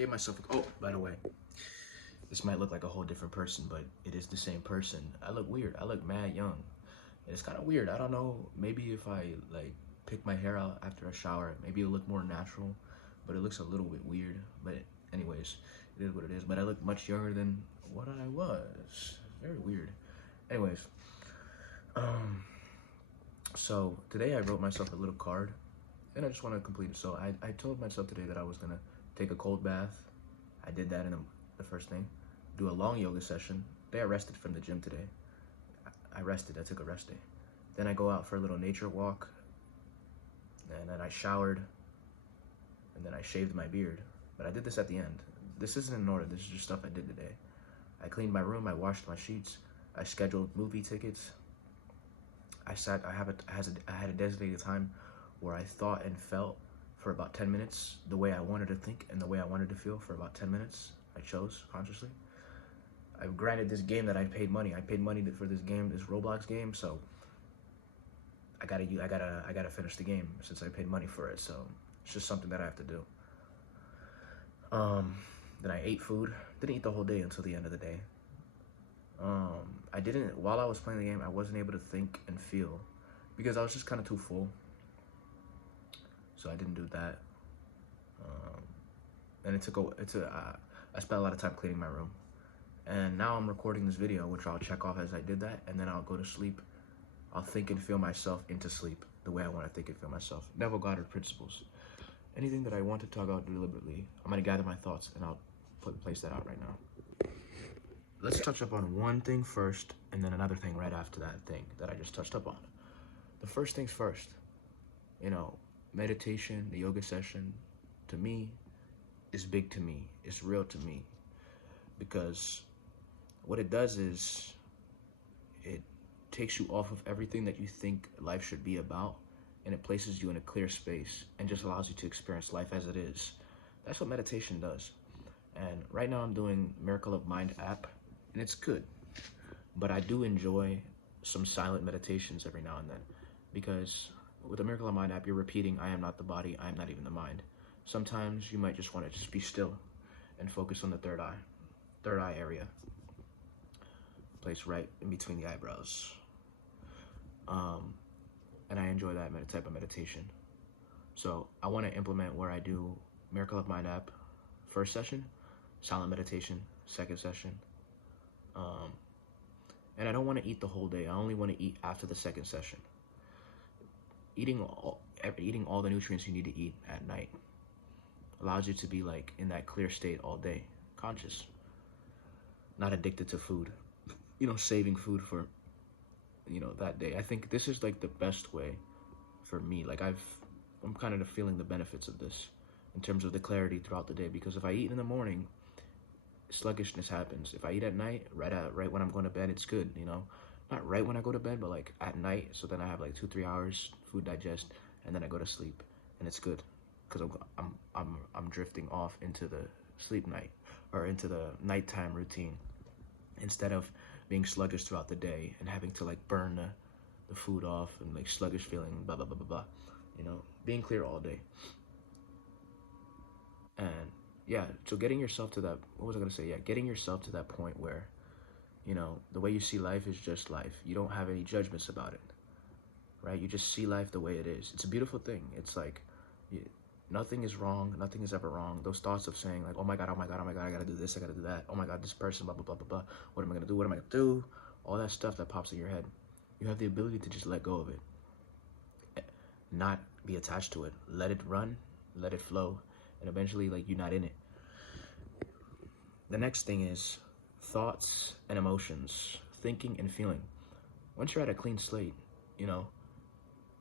gave myself oh, by the way, this might look like a whole different person, but it is the same person. I look weird. I look mad young. It's kind of weird. I don't know. Maybe if I like pick my hair out after a shower, maybe it'll look more natural, but it looks a little bit weird. But anyways, it is what it is. But I look much younger than what I was. Very weird. Anyways, so today I wrote myself a little card, and I just want to complete it. So I told myself today that I was gonna take a cold bath. I did that in the first thing. Do a long yoga session. Today I rested from the gym today. I rested. I took a rest day. Then I go out for a little nature walk, and then I showered, and then I shaved my beard. But I did this at the end. This isn't in order. This is just stuff I did today. I cleaned my room. I washed my sheets. I scheduled movie tickets. I had a designated time where I thought and felt for about 10 minutes the way I wanted to think and the way I wanted to feel for about 10 minutes. I chose consciously. I granted this game that I paid money. I paid money for this game, this Roblox game, so I gotta finish the game since I paid money for it. So it's just something that I have to do. Then I ate food. Didn't eat the whole day until the end of the day. While I was playing the game, I wasn't able to think and feel because I was just kind of too full. So I didn't do that. And I spent a lot of time cleaning my room. And now I'm recording this video, which I'll check off as I did that, and then I'll go to sleep. I'll think and feel myself into sleep the way I want to think and feel myself. Neville Goddard principles. Anything that I want to talk out deliberately, I'm going to gather my thoughts, and I'll place that out right now. Let's touch up on one thing first, and then another thing right after that thing that I just touched up on. The first things first, meditation, the yoga session, to me, is big to me. It's real to me. Because what it does is it takes you off of everything that you think life should be about, and it places you in a clear space and just allows you to experience life as it is. That's what meditation does. And right now I'm doing Miracle of Mind app, and it's good. But I do enjoy some silent meditations every now and then, because with the Miracle of Mind app, you're repeating, I am not the body, I am not even the mind. Sometimes you might just want to just be still and focus on the third eye area, placed right in between the eyebrows. And I enjoy that type of meditation. So I want to implement where I do Miracle of Mind app, first session, silent meditation, second session. And I don't want to eat the whole day. I only want to eat after the second session. Eating all the nutrients you need to eat at night allows you to be like in that clear state all day, conscious, not addicted to food, saving food for, that day. I think this is like the best way for me. Like I'm kind of feeling the benefits of this in terms of the clarity throughout the day, because if I eat in the morning, sluggishness happens. If I eat at night, right when I'm going to bed, it's good, not right when I go to bed, but like at night. So then I have like 2-3 hours food digest, and then I go to sleep, and it's good because I'm drifting off into the sleep night or into the nighttime routine instead of being sluggish throughout the day and having to like burn the food off and like sluggish feeling, blah blah blah blah blah, being clear all day. And yeah, so getting yourself to that, what was I gonna say? Yeah, getting yourself to that point where the way you see life is just life. You don't have any judgments about it, right? You just see life the way it is. It's a beautiful thing. It's like nothing is wrong. Nothing is ever wrong. Those thoughts of saying like, oh my God, I gotta do this, I gotta do that. Oh my God, this person, blah, blah, blah, blah, blah. What am I gonna do? What am I gonna do? All that stuff that pops in your head. You have the ability to just let go of it. Not be attached to it. Let it run, let it flow, and eventually like you're not in it. The next thing is thoughts and emotions, thinking and feeling. Once you're at a clean slate,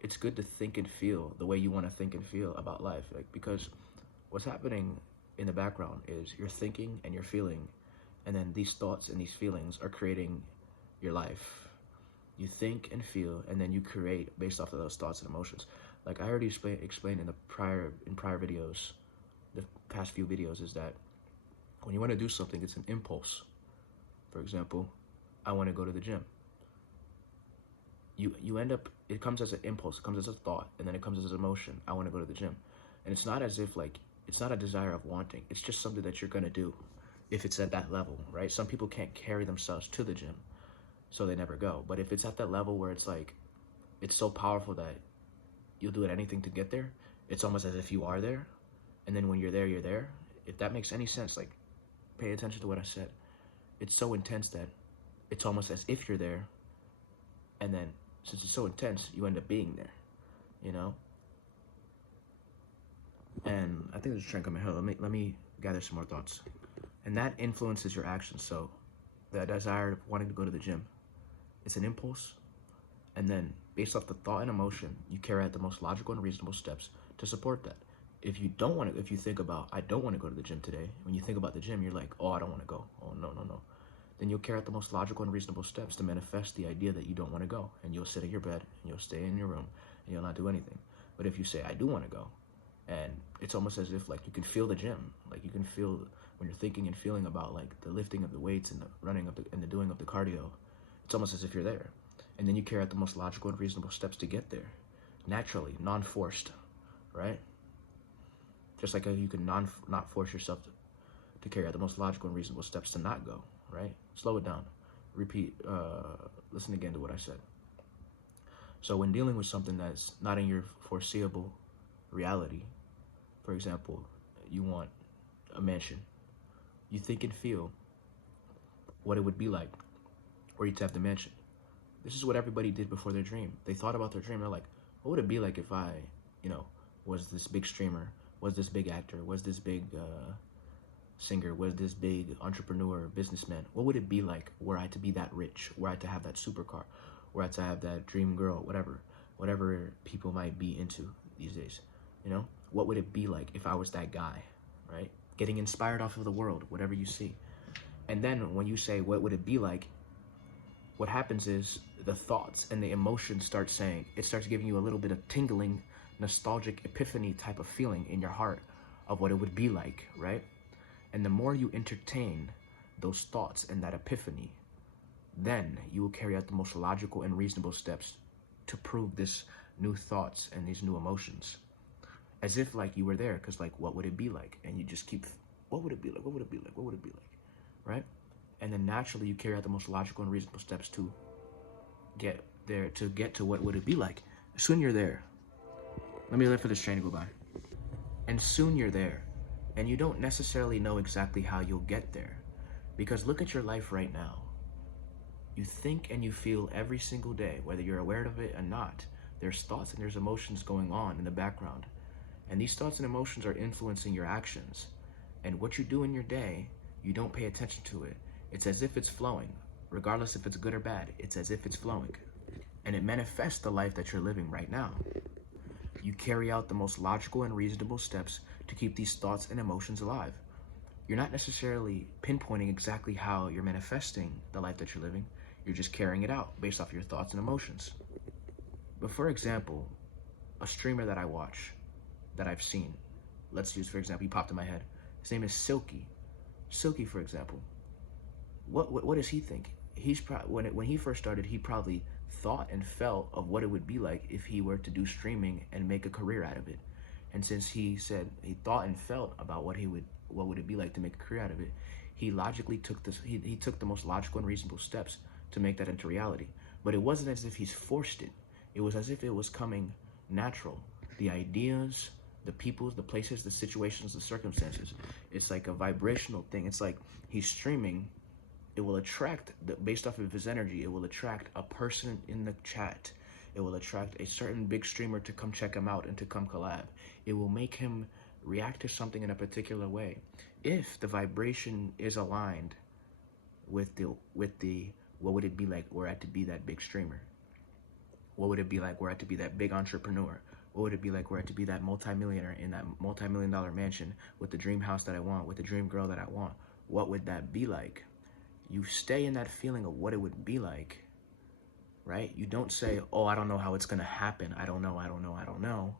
it's good to think and feel the way you want to think and feel about life. Like, because what's happening in the background is you're thinking and you're feeling, and then these thoughts and these feelings are creating your life. You think and feel, and then you create based off of those thoughts and emotions. Like I already explained in prior videos, the past few videos, is that when you want to do something, it's an impulse. For example, I want to go to the gym. You end up, it comes as an impulse, it comes as a thought, and then it comes as an emotion. I want to go to the gym. And it's not as if like It's not a desire of wanting. It's just something that you're going to do if it's at that level, right? Some people can't carry themselves to the gym, so they never go. But if it's at that level where it's like, it's so powerful that you'll do anything to get there, it's almost as if you are there. And then when you're there, you're there. If that makes any sense, like, pay attention to what I said. It's so intense that it's almost as if you're there. And then since it's so intense, you end up being there, you know? And I think there's a train coming here. Let me gather some more thoughts. And that influences your actions. So the desire of wanting to go to the gym, it's an impulse. And then based off the thought and emotion, you carry out the most logical and reasonable steps to support that. If you don't want to, if you think about, I don't want to go to the gym today, when you think about the gym, you're like, oh, I don't want to go. Oh, no, no, no. Then you'll carry out the most logical and reasonable steps to manifest the idea that you don't want to go. And you'll sit in your bed, and you'll stay in your room, and you'll not do anything. But if you say, I do want to go, and it's almost as if, like, you can feel the gym. Like, you can feel, when you're thinking and feeling about, like, the lifting of the weights and the running of and the doing of the cardio, it's almost as if you're there. And then you carry out the most logical and reasonable steps to get there. Naturally, non-forced, right? Just like how you can not force yourself to carry out the most logical and reasonable steps to not go, right? Slow it down. Repeat, listen again to what I said. So when dealing with something that's not in your foreseeable reality, for example, you want a mansion, you think and feel what it would be like were you to have the mansion. This is what everybody did before their dream. They thought about their dream. They're like, what would it be like if I, was this big streamer, was this big actor, was this big singer, was this big entrepreneur, businessman? What would it be like were I to be that rich, were I to have that supercar, were I to have that dream girl, whatever people might be into these days, What would it be like if I was that guy, right? Getting inspired off of the world, whatever you see. And then when you say, what would it be like? What happens is the thoughts and the emotions starts giving you a little bit of tingling, nostalgic epiphany type of feeling in your heart of what it would be like, right? And the more you entertain those thoughts and that epiphany, then you will carry out the most logical and reasonable steps to prove this new thoughts and these new emotions. As if like you were there, because like, what would it be like? And you just keep, what would it be like? What would it be like? What would it be like? Right? And then naturally you carry out the most logical and reasonable steps to get there, to get to what would it be like. Soon you're there. Let me wait for this train to go by. And soon you're there. And you don't necessarily know exactly how you'll get there. Because look at your life right now. You think and you feel every single day, whether you're aware of it or not. There's thoughts and there's emotions going on in the background. And these thoughts and emotions are influencing your actions. And what you do in your day, you don't pay attention to it. It's as if it's flowing. Regardless if it's good or bad, it's as if it's flowing. And it manifests the life that you're living right now. You carry out the most logical and reasonable steps to keep these thoughts and emotions alive. You're not necessarily pinpointing exactly how you're manifesting the life that you're living. You're just carrying it out based off your thoughts and emotions. But for example, a streamer that I watch, that I've seen, let's use, for example, he popped in my head. His name is Silky. Silky, for example. What does he think? He's when he first started, he probably thought and felt of what it would be like if he were to do streaming and make a career out of it. And since he said he thought and felt about what would it be like to make a career out of it, he logically took this. He took the most logical and reasonable steps to make that into reality. But it wasn't as if he's forced it. It was as if it was coming natural. The ideas, the people, the places, the situations, the circumstances. It's like a vibrational thing. It's like he's streaming. It will attract, based off of his energy, it will attract a person in the chat. It will attract a certain big streamer to come check him out and to come collab. It will make him react to something in a particular way. If the vibration is aligned with the what would it be like were I to be that big streamer? What would it be like were I to be that big entrepreneur? What would it be like were I to be that multimillionaire in that multi-million-dollar mansion with the dream house that I want, with the dream girl that I want? What would that be like? You stay in that feeling of what it would be like, right? You don't say, oh, I don't know how it's going to happen. I don't know.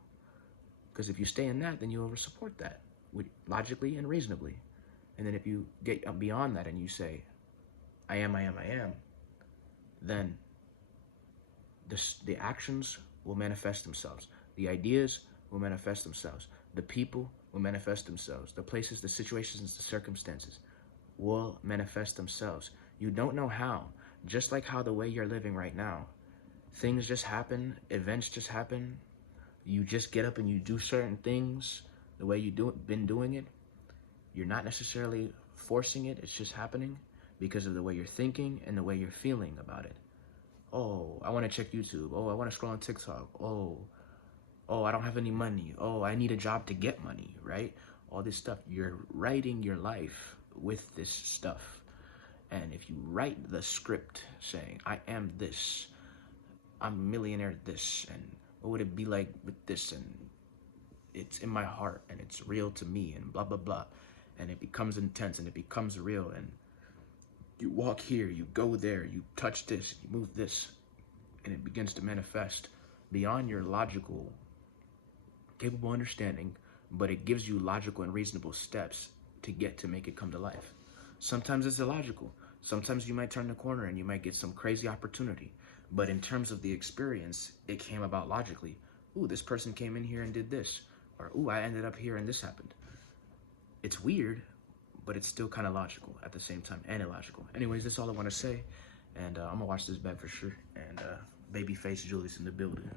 Because if you stay in that, then you will support that logically and reasonably. And then if you get beyond that and you say, I am, then the actions will manifest themselves. The ideas will manifest themselves. The people will manifest themselves. The places, the situations, the circumstances will manifest themselves. You don't know how. Just like how the way you're living right now, things just happen, events just happen. You just get up and you do certain things the way been doing it. You're not necessarily forcing it. It's just happening because of the way you're thinking and the way you're feeling about it. Oh, I want to check YouTube. Oh, I want to scroll on TikTok. Oh, I don't have any money. Oh, I need a job to get money, right? All this stuff. You're writing your life with this stuff. And if you write the script saying, I am this, I'm a millionaire this, and what would it be like with this, and it's in my heart, and it's real to me, and blah, blah, blah. And it becomes intense, and it becomes real, and you walk here, you go there, you touch this, you move this, and it begins to manifest beyond your logical, capable understanding, but it gives you logical and reasonable steps to get to make it come to life. Sometimes it's illogical. Sometimes you might turn the corner and you might get some crazy opportunity. But in terms of the experience, it came about logically. Ooh, this person came in here and did this. Or, ooh, I ended up here and this happened. It's weird, but it's still kind of logical at the same time, and illogical. Anyways, that's all I want to say. And I'm going to watch this back for sure. And Babyface Julius in the building.